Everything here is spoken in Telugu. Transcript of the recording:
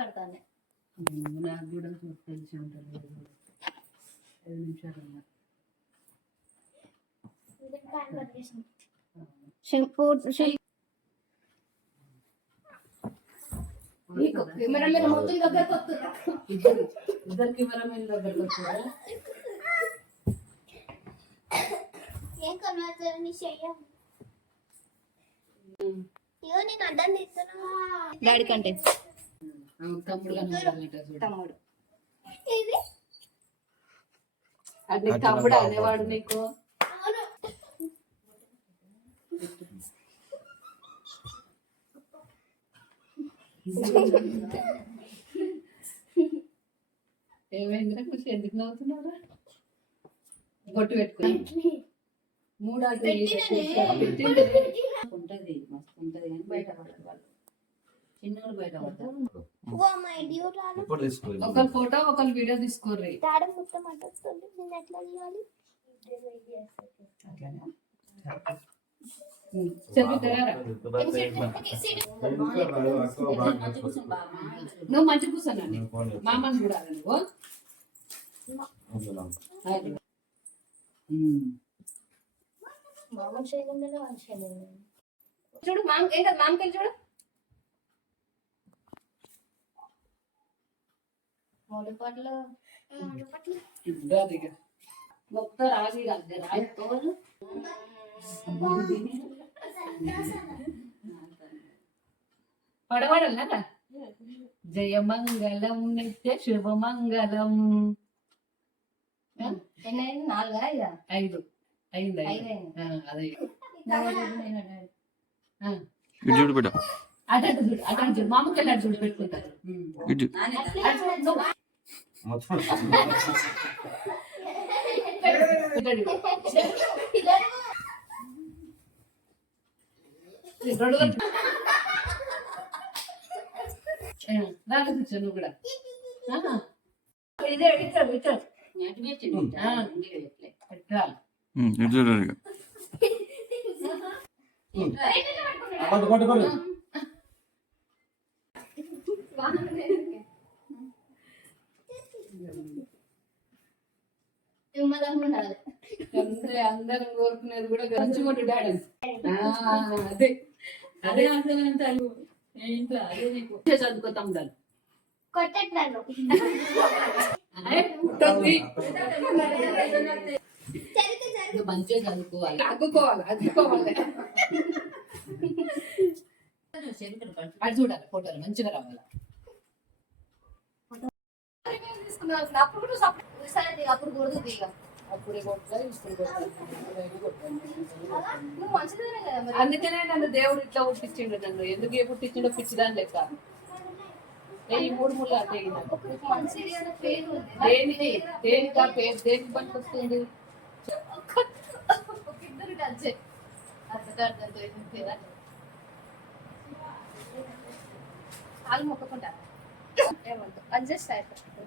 కడతాను. నాకు కూడా తెలిసి ఉంటుంది. 5 నిమిషాలు కెమెరామెన్ మొత్తం దగ్గరకు వస్తున్నారు. ఇద్దరు కెమెరామెన్ దగ్గరకు వచ్చారా? డాడీ కంటే తమ్ముడు అది తమ్ముడు అనేవాడు నీకు. ఏమైందిరా కొంచెం ఎందుకు నవ్వుతున్నారా? బొట్టు పెట్టుకుని 3 ఉంటది, మస్తు ఉంటది కానీ బయట పడదు. వాళ్ళు చిన్నోళ్ళు బయట పడతారు. ఒకరి ఫోటో ఒకరి వీడియో తీసుకోర్రి. నువ్వు మంచి కూర్చోనండి, మామని చూడాలి నువ్వు. చూడు మామ ఏంటది, మామకెళ్ళి చూడు. మూడుపట్లు మొత్తం రాగి రాగి తోలు పడవడల్లా. జయమంగళం నిత్య శుభమంగళం. 4 5 అయింది. అదే చూడు బిడ్డ, అదే చూడు, అదే చూడు, మామకి వెళ్ళాడు చూడు పెట్టుకుంటారు. రాక కూర్చో నువ్వు కూడా. ఇదే పెట్టాడు పెట్టాడు పెట్టాలి. అందరం కోరుకునేది కూడా గంచుకుంటు డాడీ. అదే అదే అంత ఇంట్లో అదే నీకు చదువుకోతాం దాన్ని మంచిగా చదువుకోవాలి, అద్దుకోవాలి అద్దుకోవాలి. అది చూడాలి ఫోటోలు మంచిగా రావాలి. అప్పుడు కుడదు అప్పుడే కొట్టాలి, ఇప్పుడు కొట్టాలి. అందుకనే నన్ను దేవుడు ఇట్లా పుట్టించిండు. నన్ను ఎందుకు ఏ పుట్టించిండో పిచ్చిదాని లెక్క. ఈ 3 ముళ్ళు అటే దేనికి దేనికి ఆ పేరు దేనికి పనికి వస్తుంది? వాళ్ళు మొక్కకుంటారు. అడ్జస్ట్ అయిపోతుంది.